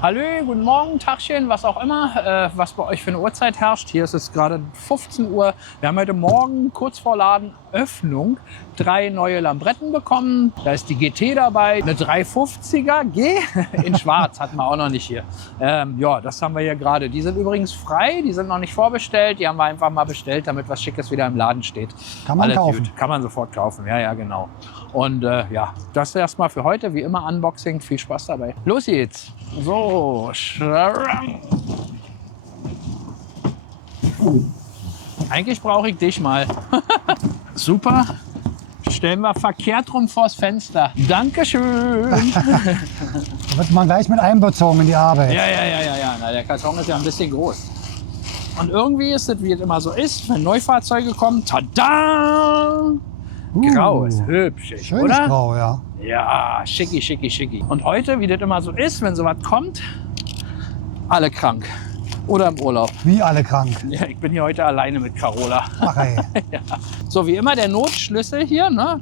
Hallo, guten Morgen, Tagchen, was auch immer, was bei euch für eine Uhrzeit herrscht. Hier ist es gerade 15 Uhr. Wir haben heute Morgen kurz vor Ladenöffnung 3 neue Lambretten bekommen. Da ist die GT dabei, eine 350er G in schwarz, hatten wir auch noch nicht hier. Ja, das haben wir hier gerade. Die sind übrigens frei, die sind noch nicht vorbestellt. Die haben wir einfach mal bestellt, damit was Schickes wieder im Laden steht. Kann man Alles kaufen. gut. Kann man sofort kaufen, ja, genau. Und ja, das erstmal für heute. Wie immer Unboxing. Viel Spaß dabei. Los geht's. So, eigentlich brauche ich dich mal. Super. Stellen wir verkehrt rum vors Fenster. Dankeschön. Da wird man gleich mit einbezogen in die Arbeit. Ja. Na, der Karton ist ja ein bisschen groß. Und irgendwie ist es, wie es immer so ist, wenn Neufahrzeuge kommen. Tada! Grau ist hübsch, Schönes oder? Grau, ja. Ja, schicki. Und heute, wie das immer so ist, wenn sowas kommt, alle krank. Oder im Urlaub. Wie alle krank. Ja, ich bin hier heute alleine mit Carola. Ach ey. Ja. So, wie immer der Notschlüssel hier, ne?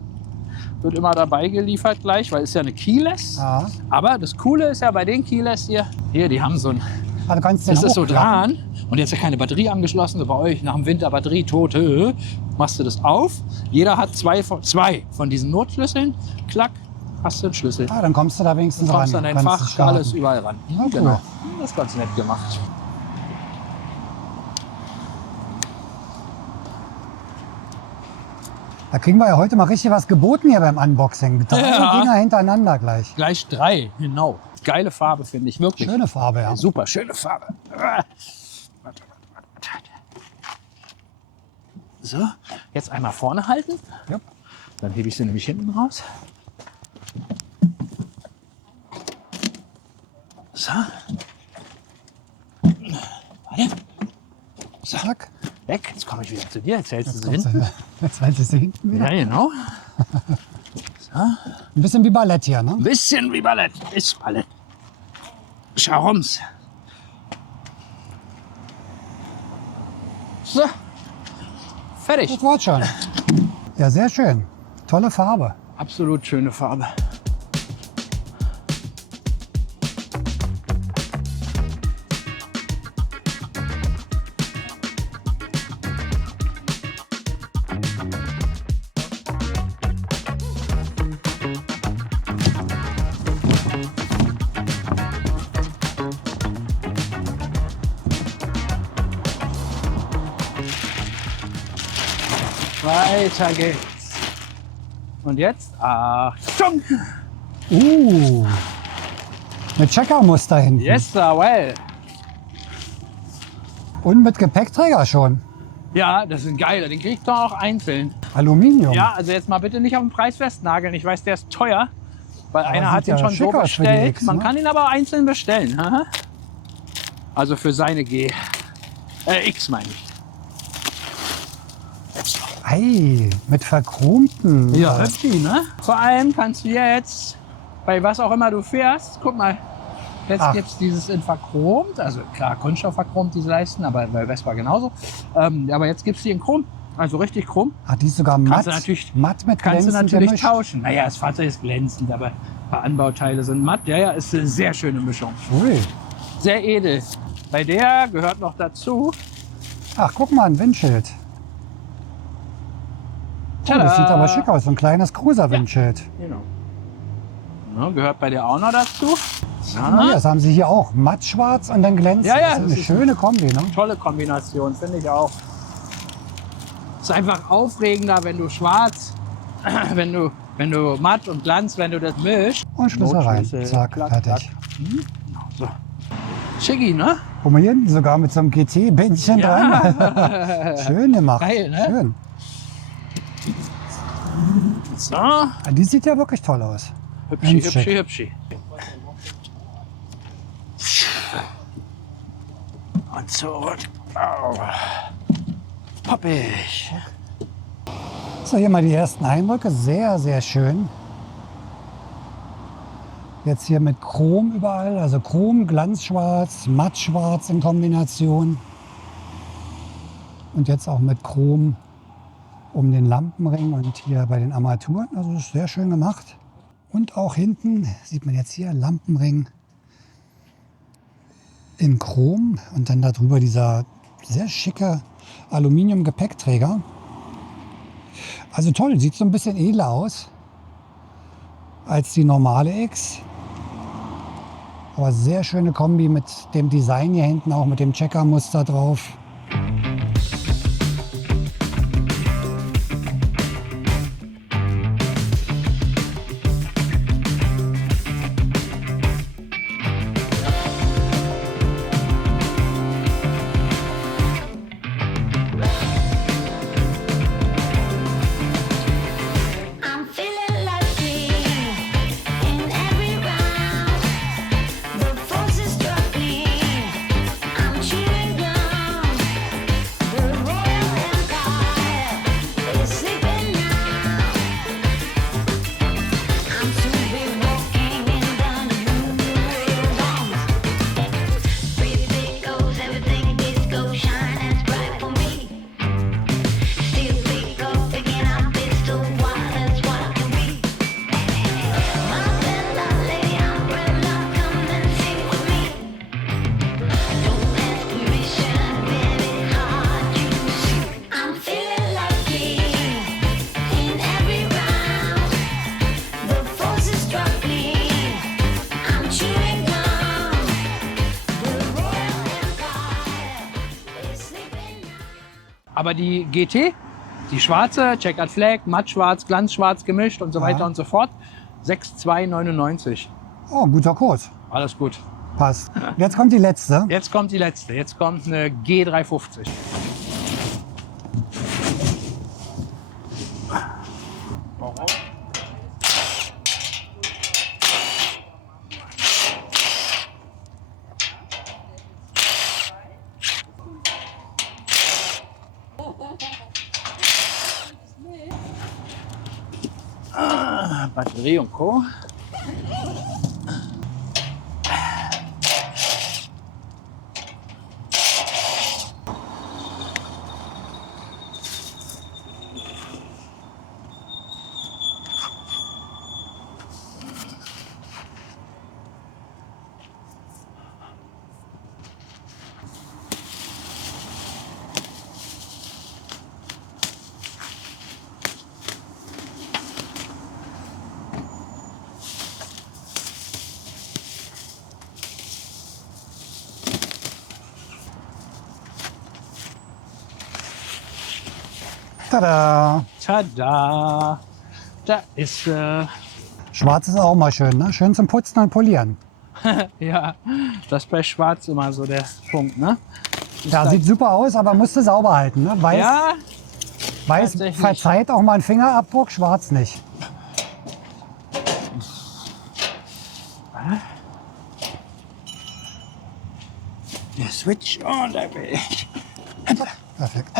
Wird immer dabei geliefert gleich, weil es ja eine Keyless. Ja. Aber das Coole ist ja bei den Keyless hier, die haben so ein, Also kannst du das den ist so hochklappen. dran und jetzt ist ja keine Batterie angeschlossen, so bei euch nach dem Winter Batterie tot, machst du das auf. Jeder hat zwei von diesen Notschlüsseln, klack, hast du einen Schlüssel. Ah, dann kommst du da wenigstens Du kommst ran. an dein Kannst Fach, starten. alles überall ran. Ja, cool. Genau, das ist ganz nett gemacht. Da kriegen wir ja heute mal richtig was geboten hier beim Unboxing. 3 Ja. Dinger hintereinander gleich. Gleich 3, genau. Geile Farbe, finde ich, wirklich. Schöne Farbe, ja. Super, schöne Farbe. So, jetzt einmal vorne halten. Ja. Dann hebe ich sie nämlich hinten raus. So. Warte. So, Zack. weg. Jetzt komme ich wieder zu dir. Jetzt hältst du sie Kommst hinten. du- Jetzt haltest du hinten wieder. Ja, genau. So. Ein bisschen wie Ballett hier, ne? Ein bisschen wie Ballett. Ist Ballett. Scharoms. So. Fertig. Das war's schon. Ja, sehr schön. Tolle Farbe. Absolut schöne Farbe. Weiter geht's. Und jetzt Achtung! Mit Checkermuster hinten. Yes, sir, well. Und mit Gepäckträger schon. Ja, das ist ein geiler. Den kriegst du auch einzeln. Aluminium. Ja, also jetzt mal bitte nicht auf den Preis festnageln. Ich weiß, der ist teuer, weil Aber einer sieht hat den ja schon so schick aus für die bestellt. X, Man ne? kann ihn aber einzeln bestellen. Aha. Also für seine G. X meine ich. Ei, mit verchromten. Ja, hübschi, ne? Vor allem kannst du jetzt, bei was auch immer du fährst, guck mal, jetzt Ach. gibt es dieses in verchromt, also klar, Kunststoff verchromt diese Leisten, aber bei Vespa genauso. Aber jetzt gibt es die in Chrom, also richtig Chrom. Ah, die ist sogar matt. Kannst du natürlich- matt mit Kannst du glänzend natürlich gemischt. tauschen. Naja, das Fahrzeug ist glänzend, aber ein paar Anbauteile sind matt. Ja, ist eine sehr schöne Mischung. Ui. Sehr edel. Bei der gehört noch dazu, Ach, guck mal, ein Windschild. Oh, das sieht aber schick aus, so ein kleines Cruiser-Windschild. Genau. Ja, gehört bei der auch noch dazu. Ja. Das haben sie hier auch. Matt schwarz und dann glänzend. Ja, ja, das ist das eine ist schöne Kombi, ne? Tolle Kombination, finde ich auch. Ist einfach aufregender, wenn du schwarz, wenn du matt und Glanz, wenn du das mischst. Und Schlüssel rein. Notschlüssel, Zack, klack, fertig. Genau, so. Schicki, ne? Guck mal hier hinten sogar mit so einem GT-Bändchen dran. Schön gemacht. Geil, ne? Schön. So, Ah, die sieht ja wirklich toll aus. hübschi, Ganz schick. hübschi. Und zurück. Au. Poppig. So, hier mal die ersten Eindrücke. Sehr, sehr schön. Jetzt hier mit Chrom überall. Also Chrom, Glanzschwarz, Mattschwarz in Kombination. Und jetzt auch mit Chrom um den Lampenring und hier bei den Armaturen. Also ist sehr schön gemacht. Und auch hinten sieht man jetzt hier Lampenring in Chrom und dann darüber dieser sehr schicke Aluminium-Gepäckträger. Also toll, sieht so ein bisschen edler aus als die normale X. Aber sehr schöne Kombi mit dem Design hier hinten, auch mit dem Checkermuster drauf. Aber die GT, die schwarze, Checkered Flag, mattschwarz, glanzschwarz gemischt und so weiter und so fort, 6,299. Oh, guter Kurs. Alles gut. Passt. Jetzt kommt die letzte. Jetzt kommt die letzte. Jetzt kommt eine G350. Batterie und Co. Tada! Tada! Da ist sie. Schwarz ist auch mal schön, ne? Schön zum Putzen und Polieren. Ja, das ist bei Schwarz immer so der Punkt, ne? Ja, sieht super aus, aber musste sauber halten. Ne? Weiß, Ja, weiß tatsächlich. verzeiht auch mal einen Fingerabdruck, schwarz nicht. der Switch und da bin ich. Perfekt.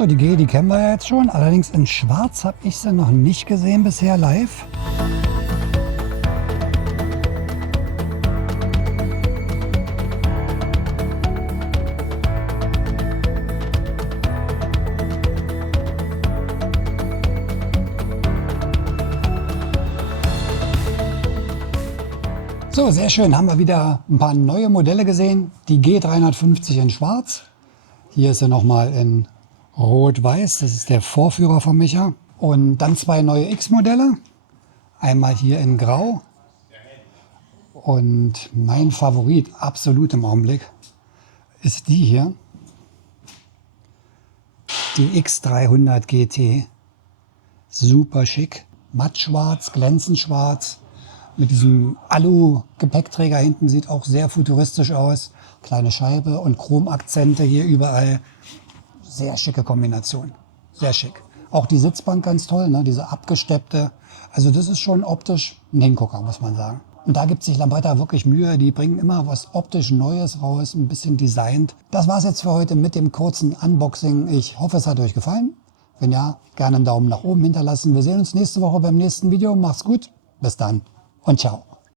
So, die G, die kennen wir ja jetzt schon. Allerdings in Schwarz habe ich sie noch nicht gesehen bisher live. So, sehr schön. Haben wir wieder ein paar neue Modelle gesehen. Die G350 in Schwarz. Hier ist sie nochmal in Rot-Weiß, das ist der Vorführer von Micha. Und dann zwei neue X-Modelle. Einmal hier in Grau. Und mein Favorit, absolut im Augenblick, ist die hier. Die X300 GT. Super schick. Mattschwarz, glänzend schwarz. Mit diesem Alu-Gepäckträger hinten, sieht auch sehr futuristisch aus. Kleine Scheibe und Chromakzente hier überall. Sehr schicke Kombination, sehr schick. Auch die Sitzbank ganz toll, ne? Diese abgesteppte. Also das ist schon optisch ein Hingucker, muss man sagen. Und da gibt sich Lambretta wirklich Mühe. Die bringen immer was optisch Neues raus, ein bisschen designt. Das war's jetzt für heute mit dem kurzen Unboxing. Ich hoffe, es hat euch gefallen. Wenn ja, gerne einen Daumen nach oben hinterlassen. Wir sehen uns nächste Woche beim nächsten Video. Macht's gut. Bis dann und ciao.